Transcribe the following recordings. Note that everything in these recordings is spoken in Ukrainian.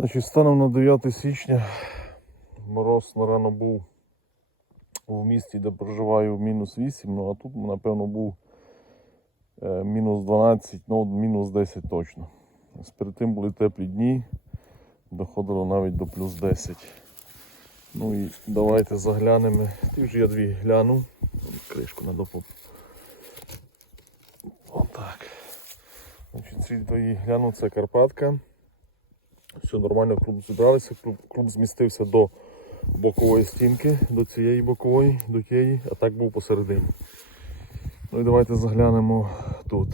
Значить, станом на 9 січня мороз нарано був в місті, де проживаю, мінус 8, ну а тут, напевно, був е, мінус 12, ну мінус 10 точно. Перед тим були теплі дні, доходило навіть до плюс 10. Ну і давайте заглянемо. Ти вже я дві гляну. Кришку на допоп. Отак. Ці двої гляну, це Карпатка. Все нормально, клуб зібралися, клуб, клуб змістився до бокової стінки, до цієї бокової, до тієї, а так був посередині. Ну і давайте заглянемо тут.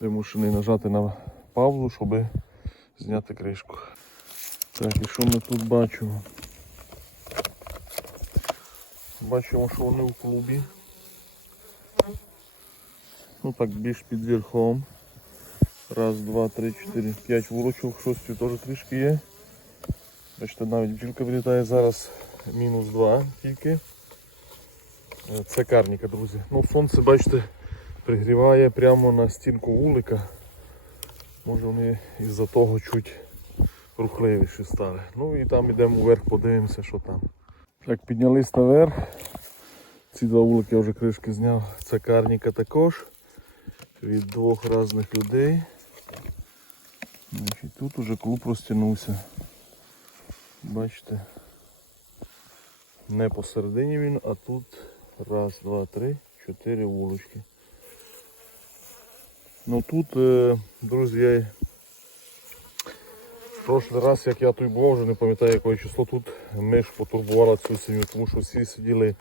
Вимушений нажати на паузу, щоб зняти кришку. Так, і що ми тут бачимо? Бачимо, що вони в клубі. Ну так, більш під верхом. Раз, два, три, чотири, п'ять вулочок, шостю теж трішки є. Бачите, навіть бджілка вилітає зараз мінус два тільки. Е, Це карніка, друзі. Ну, сонце, бачите, пригріває прямо на стінку вулика. Може вони із-за того чуть рухливіші стали. Ну і там йдемо вверх, подивимося, що там. Так, піднялись наверх. Ці два вулики я вже кришки зняв. Це карніка також. Від двох різних людей. Значить, тут уже клуб розтягнувся. Бачите. Не посередині він, а тут раз, два, три, чотири вулочки. Ну тут, е, друзі, в прошлий раз, як я тут був, вже не пам'ятаю якого число, тут миш потурбувала цю сім'ю, тому що всі сиділи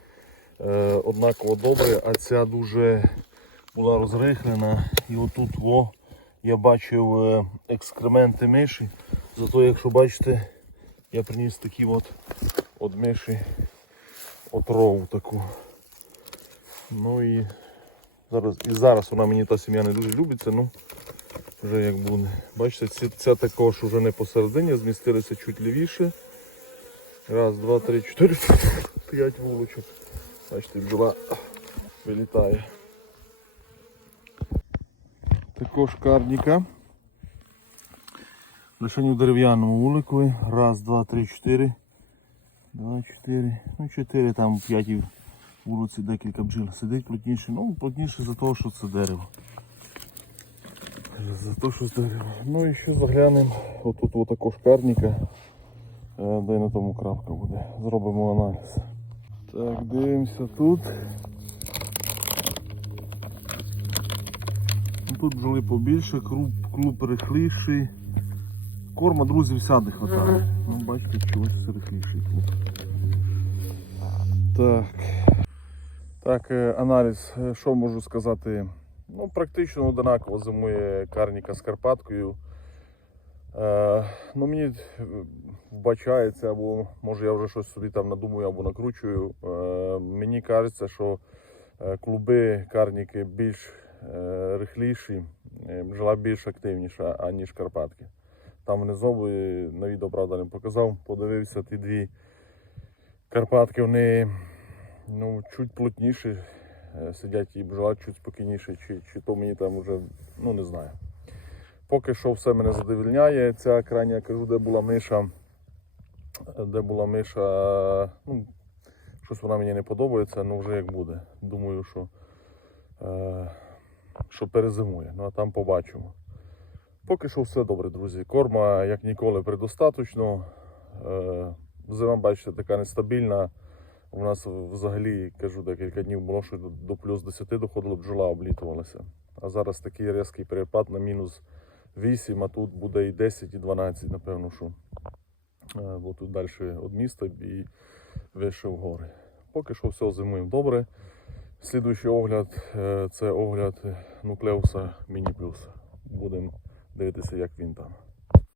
е, однаково добре, а ця дуже була розрихлена. І отут во, я бачив е, екскременти миші. Зато, якщо бачите, я приніс такі от от миші отрову таку. Ну і зараз, і зараз вона мені та сім'я не дуже любиться, ну вже як буде. Бачите, ці, ця також вже не посередині, змістилися чуть лівіше. Раз, два, три, чотири, п'ять вулочок. Бачите, бджола вилітає. Також карніка. Лишені в дерев'яному вулику. Раз, два, три, чотири. Два, чотири. Ну, чотири там п'ятій вулиці декілька бджіл. Сидить плотніше. Ну, плотніше за того, що це дерево. За те, що це дерево. Ну і ще заглянемо. Отут от також карніка. Е, на тому крапка буде. Зробимо аналіз. Так, дивимося тут. Тут бджоли побільше, клуб, клуб рихліший. Корма, друзі, всяде хватає. Ну, бачите, чогось рихліший клуб. Так. Так, е, аналіз, Е, що можу сказати? Ну, практично одинаково зимує карніка з Карпаткою. Е, ну, мені е, вбачається, або може я вже щось собі там надумаю або накручую. Е, мені кажеться, що клуби карніки більш рихліші, е, бджола більш активніша, аніж Карпатки. Там внизу е, на відео правда не показав, подивився ті дві Карпатки, вони ну, чуть плотніші е, сидять і бджола чуть спокійніше, чи, чи то мені там вже, ну не знаю. Поки що все мене задовільняє. Ця крайня, я кажу, де була миша, е, де була миша, ну, щось вона мені не подобається, ну вже як буде. Думаю, що, е, що перезимує. Ну а там побачимо. Поки що все добре, друзі. Корма, як ніколи, предостаточно. Е, зима, бачите, така нестабільна. У нас взагалі, кажу, декілька днів було, що до, плюс 10 доходило, бджола облітувалася. А зараз такий різкий перепад на мінус 8, а тут буде і 10, і 12, напевно, що. Е, Бо тут далі від міста і вище в гори. Поки що все зимуємо добре. Слідуючий огляд е, це огляд нуклеуса Міні Плюс. Будемо дивитися, як він там.